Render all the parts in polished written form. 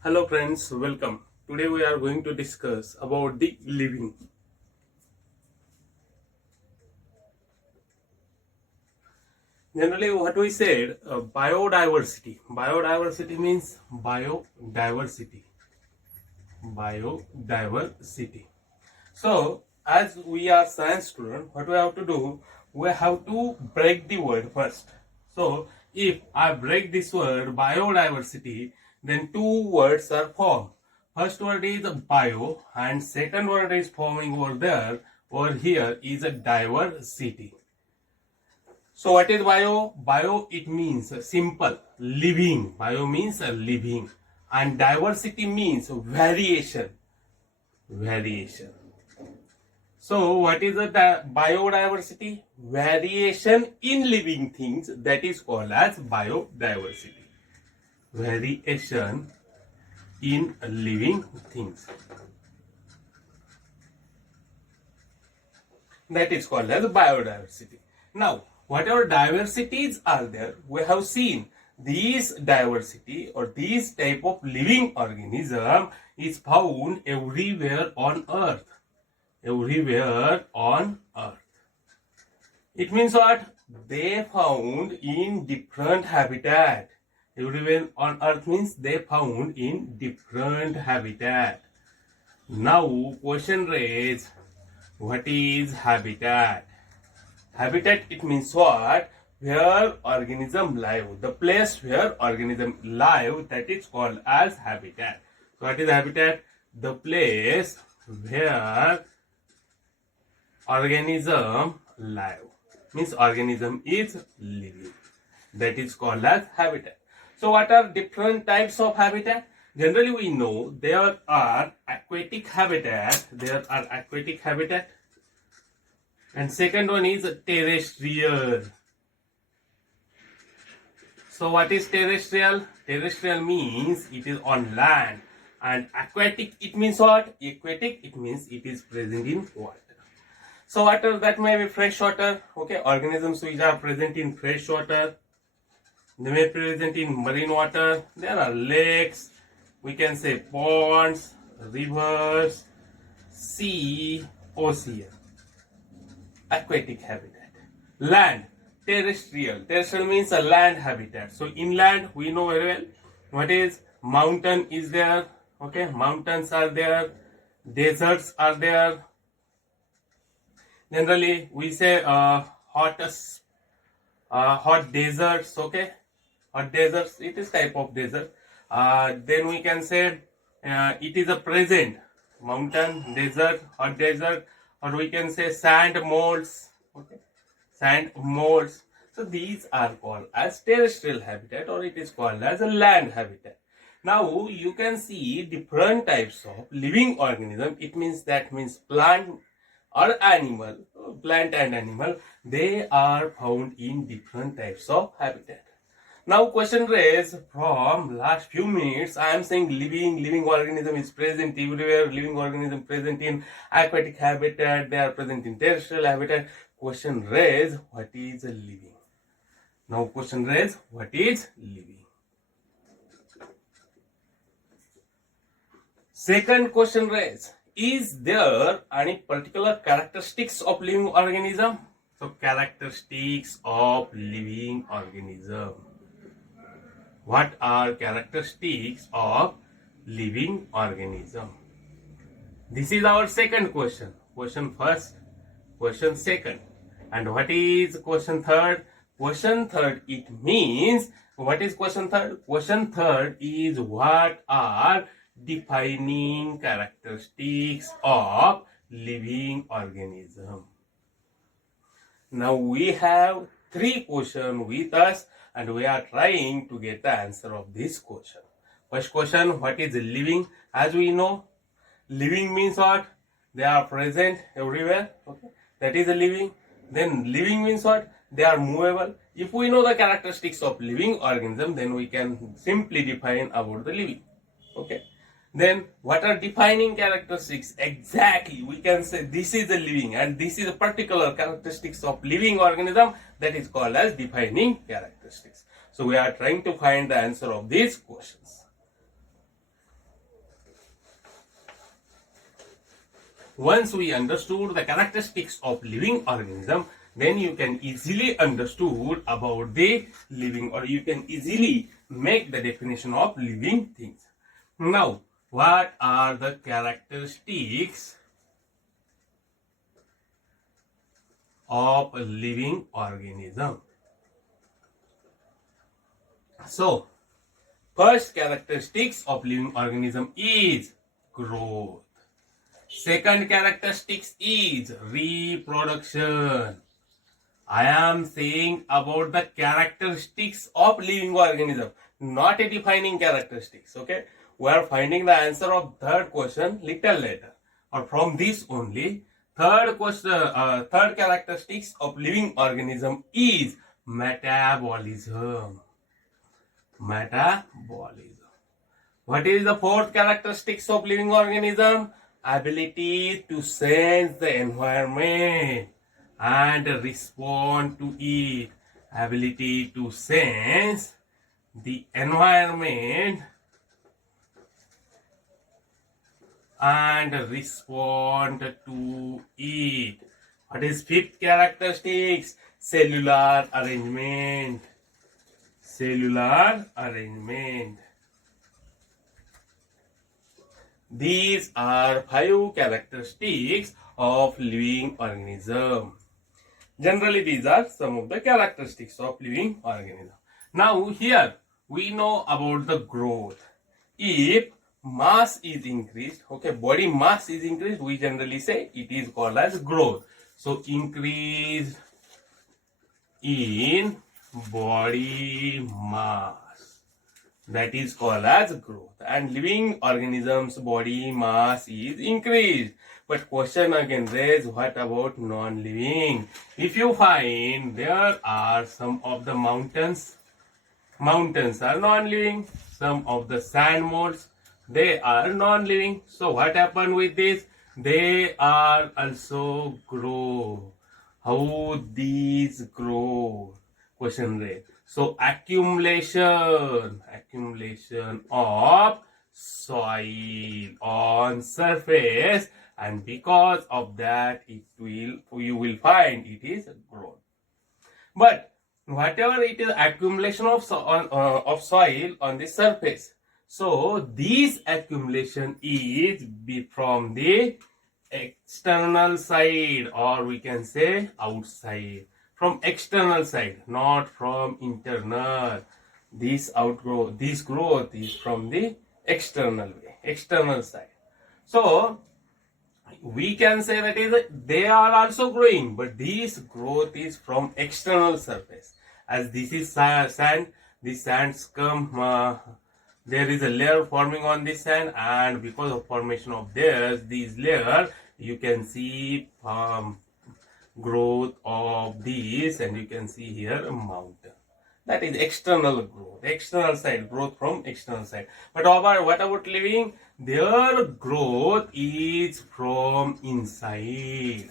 Hello friends, welcome. Today we are going to discuss about the living. Generally what we said, biodiversity. Biodiversity means biodiversity. Biodiversity. So as we are science student, what we have to do, we have to break the word first. So if I break this word biodiversity, then two words are formed. First word is bio and second word is forming over there. Over here is a diversity. So what is bio? Bio it means simple, living. Bio means living. And diversity means variation. Variation. So what is the biodiversity? Variation in living things, that is called as biodiversity. Variation in living things, that is called as biodiversity. Now, whatever diversities are there, we have seen this diversity or this type of living organism is found everywhere on earth. Everywhere on earth. It means what? They found in different habitat. Everywhere on earth means they found in different habitat. Now question raised, what is habitat? Habitat it means what? Where organism live. The place where organism live, that is called as habitat. So what is habitat? The place where organism live, means organism is living, that is called as habitat. So what are different types of habitat? Generally we know there are aquatic habitat, and second one is terrestrial. So what is terrestrial? Terrestrial means it is on land, and aquatic it means what? Aquatic it means it is present in water. So water, that may be fresh water, okay, organisms which are present in fresh water, they may be present in marine water, there are lakes, we can say ponds, rivers, sea, ocean. Aquatic habitat. Land, terrestrial. Terrestrial means a land habitat. So inland we know very well what is mountain is there, okay, mountains are there, deserts are there. Generally we say hot deserts, okay, hot deserts, it is type of desert. Then we can say it is a present mountain, desert, hot desert, or we can say sand molds, okay, sand molds. So these are called as terrestrial habitat, or it is called as a land habitat. Now you can see different types of living organism. It means plant or animal, plant and animal, they are found in different types of habitat. Now question raised from last few minutes, I am saying living organism is present everywhere, living organism present in aquatic habitat, they are present in terrestrial habitat. Question raised, what is living? Now question raised, what is living? Second question raised, is there any particular characteristics of living organism? So characteristics of living organism. What are characteristics of living organism? This is our second question. Question first, question second. And what is question third? Question third, it means, what is question third? Question third is what are defining characteristics of living organism. Now we have three questions with us and we are trying to get the answer of this question. First question, what is living? As we know, living means what? They are present everywhere, okay, that is a living. Then living means what? They are movable. If we know the characteristics of living organism, then we can simply define about the living, okay. Then what are defining characteristics? Exactly, we can say this is the living and this is a particular characteristics of living organism, that is called as defining characteristics. So we are trying to find the answer of these questions. once we understood the characteristics of living organism, then you can easily understood about the living, or you can easily make the definition of living things. Now, what are the characteristics of a living organism? So, first characteristics of living organism is growth. Second characteristics is reproduction. I am saying about the characteristics of living organism, not a defining characteristics. Okay, we are finding the answer of third question little later, or from this only. Third question, third characteristics of living organism is metabolism. Metabolism. What is the fourth characteristics of living organism? Ability to sense the environment and respond to it. Ability to sense the environment and respond to it. What is fifth characteristics? Cellular arrangement. Cellular arrangement. These are 5 characteristics of living organism. Generally, these are some of the characteristics of living organism. Now, here we know about the growth. If mass is increased, okay, body mass is increased, we generally say it is called as growth. So, increase in body mass, that is called as growth. And living organisms body mass is increased. But question again raised, what about non-living? If you find there are some of the mountains are non-living, some of the sand modes, they are non-living. So what happened with this? They are also grow. How these grow? Question raised. So accumulation of soil on surface, and because of that you will find it is growth. But whatever it is, accumulation of soil on the surface, so this accumulation is from the external side, or we can say outside, from external side, not from internal. This growth is from the external side. So we can say that they are also growing, but this growth is from external surface. As this is sand, these sands come, there is a layer forming on this sand, and because of formation of these layer, you can see growth of these, and you can see here a mountain. That is external growth, external side, growth from external side. But what about living? Their growth is from inside.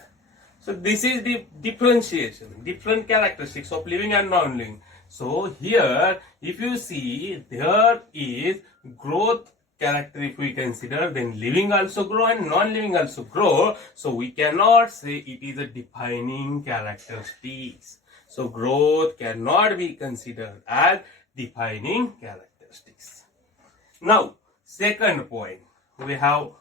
So this is the differentiation, different characteristics of living and non-living. So here, if you see, there is growth character if we consider, then living also grow and non-living also grow. So we cannot say it is a defining characteristics. So growth cannot be considered as defining characteristics. Now, second point, we have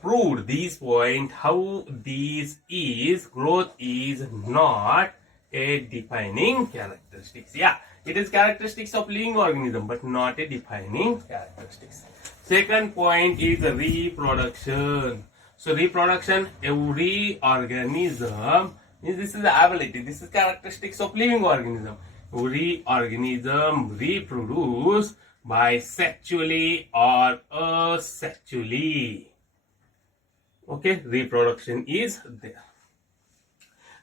proved this point, how this is, growth is not a defining characteristics. Yeah, it is characteristics of living organism, but not a defining characteristics. Second point is reproduction. So reproduction, every organism, this is the ability, this is characteristics of living organism. Every organism reproduce by sexually or asexually. Okay, reproduction is there.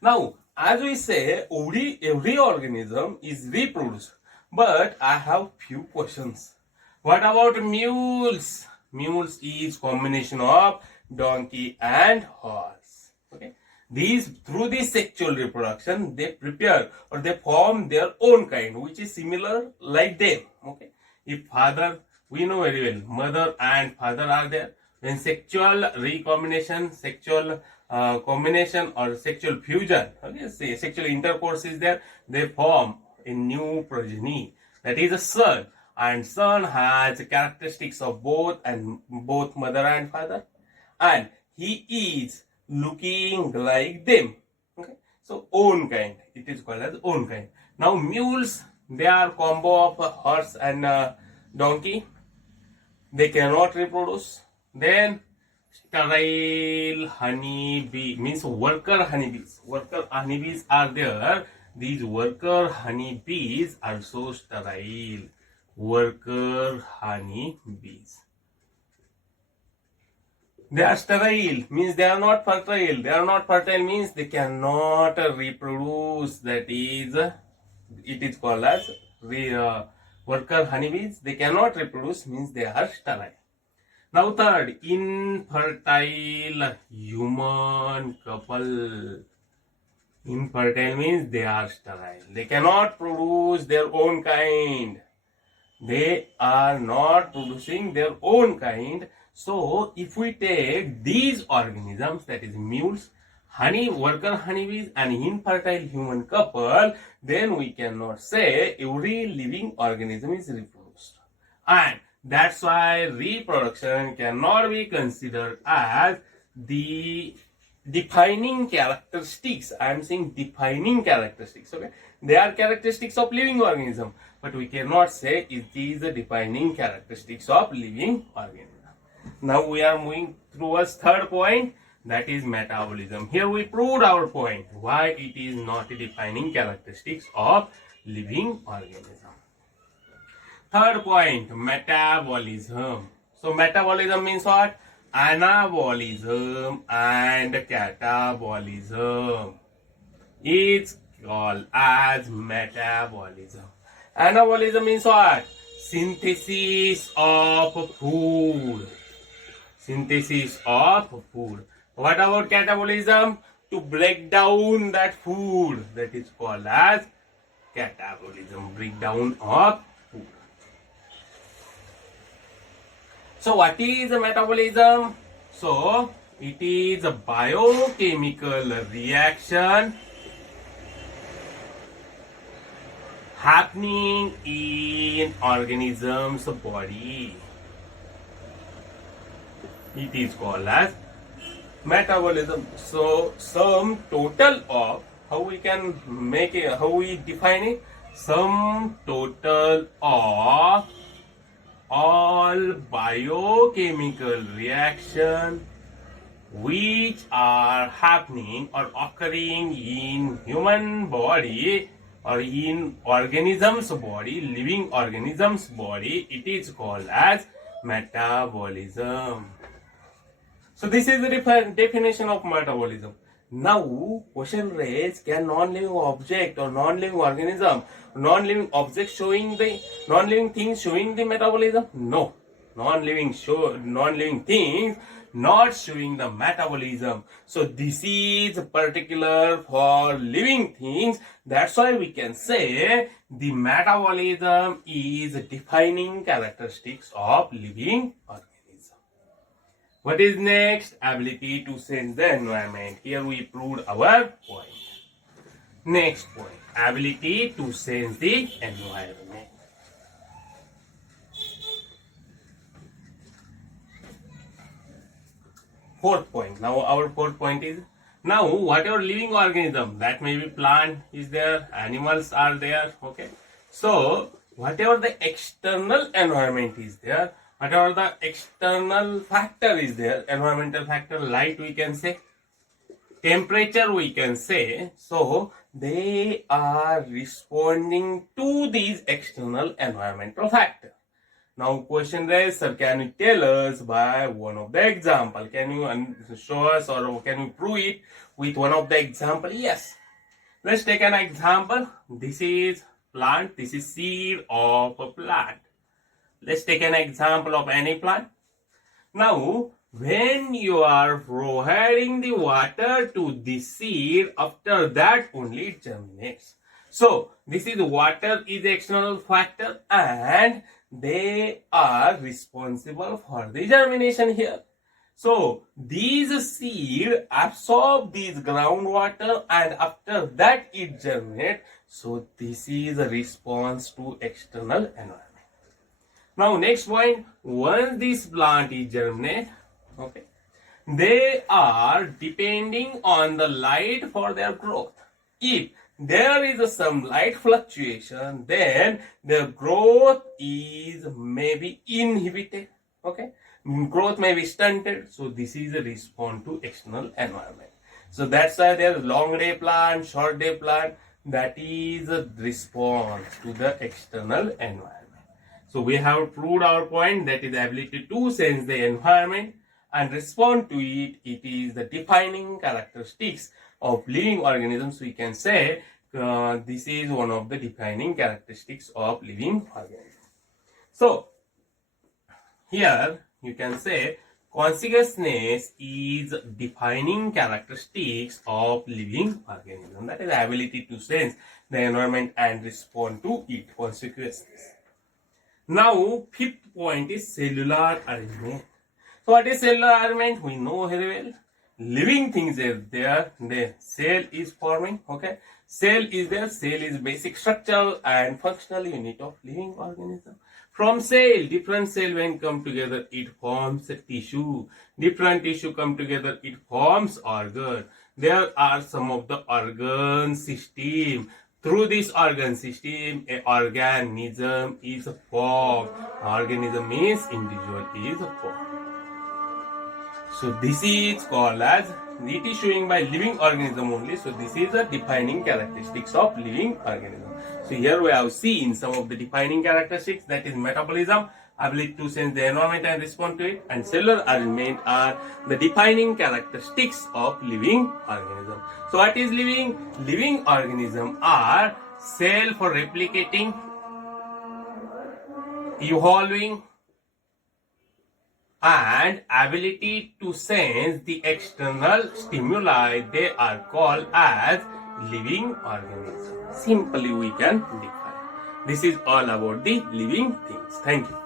Now, as we say, every organism is reproduced. But I have few questions. What about mules? Mules is combination of donkey and horse. Okay. Through this sexual reproduction, they prepare or they form their own kind, which is similar like them. Okay. If father, we know very well, mother and father are there. When sexual recombination, sexual combination or sexual fusion, okay, say sexual intercourse is there, they form a new progeny, that is a son, and son has characteristics of both mother and father, and he is looking like them. Okay, so own kind, it is called as own kind. Now mules, they are combo of a horse and donkey. They cannot reproduce. Then sterile honeybee means worker honeybees. Worker honeybees are there. These worker honeybees are so sterile. Worker honeybees. They are sterile means they are not fertile. They are not fertile means they cannot reproduce. That is, it is called as worker honeybees. They cannot reproduce means they are sterile. Now third, infertile human couple. Infertile means they are sterile. They cannot produce their own kind. They are not producing their own kind. So if we take these organisms, that is mules, worker honeybees and infertile human couple, then we cannot say every living organism is reproduced. And that's why reproduction cannot be considered as the defining characteristics. I am saying defining characteristics. Okay, they are characteristics of living organism, but we cannot say it is the defining characteristics of living organism. Now we are moving towards third point, that is metabolism. Here we proved our point why it is not a defining characteristics of living organism. Third point, metabolism. So metabolism means what? Anabolism and catabolism. It's called as metabolism. Anabolism means what? Synthesis of food. Synthesis of food. What about catabolism? To break down that food. That is called as catabolism. Breakdown of food. So what is metabolism? So it is a biochemical reaction happening in organism's body. It is called as metabolism. So sum total of, how we can make it, how we define it? Sum total of all biochemical reaction which are happening or occurring in human body or in organism's body, living organism's body, it is called as metabolism. So this is the definition of metabolism. Now question raised, can non-living object or non-living organism, non-living object showing the non-living things showing the metabolism? No. Non-living things not showing the metabolism. So this is particular for living things. That's why we can say the metabolism is defining characteristics of living organism. What is next? Ability to sense the environment. Here we proved our point. Next point, ability to sense the environment. Fourth point. Now our fourth point is, now whatever living organism, that may be plant is there, animals are there, okay. So whatever the external environment is there, whatever the external factor is there, environmental factor, light we can say, temperature we can say, so they are responding to these external environmental factors. Now question raised, sir, can you tell us by one of the example? Can you show us or can you prove it with one of the example? Yes. Let's take an example. This is plant, this is seed of a plant. Let's take an example of any plant. Now, when you are providing the water to the seed, after that only it germinates. So, this is water is the external factor and they are responsible for the germination here. So these seeds absorb these groundwater and after that it germinates. So this is a response to external environment. Now next point, once this plant is germinate, okay, they are depending on the light for their growth. If there is some light fluctuation, then their growth is maybe inhibited. Okay, growth may be stunted. So this is a response to external environment. So that's why there is long day plant, short day plant. That is a response to the external environment. So we have proved our point, that is the ability to sense the environment and respond to it. It is the defining characteristics of living organisms. We can say this is one of the defining characteristics of living organisms. So here you can say consciousness is defining characteristics of living organism. That is the ability to sense the environment and respond to it. Consciousness. Now, fifth point is cellular arrangement. So, what is cellular arrangement? We know very well. Living things are there. The cell is forming. Okay, cell is there. Cell is basic structural and functional unit of living organism. From cell, different cell when come together, it forms a tissue. Different tissue come together, it forms organ. There are some of the organ system. Through this organ system, a organism is formed. Organism means individual is formed. So this is called as, it is showing by living organism only. So this is the defining characteristics of living organism. So here we have seen some of the defining characteristics, that is metabolism, ability to sense the environment and respond to it, and cellular arrangement are the defining characteristics of living organism. So what is living? Living organism are cell for replicating, evolving, and ability to sense the external stimuli. They are called as living organism. Simply we can define. This is all about the living things. Thank you.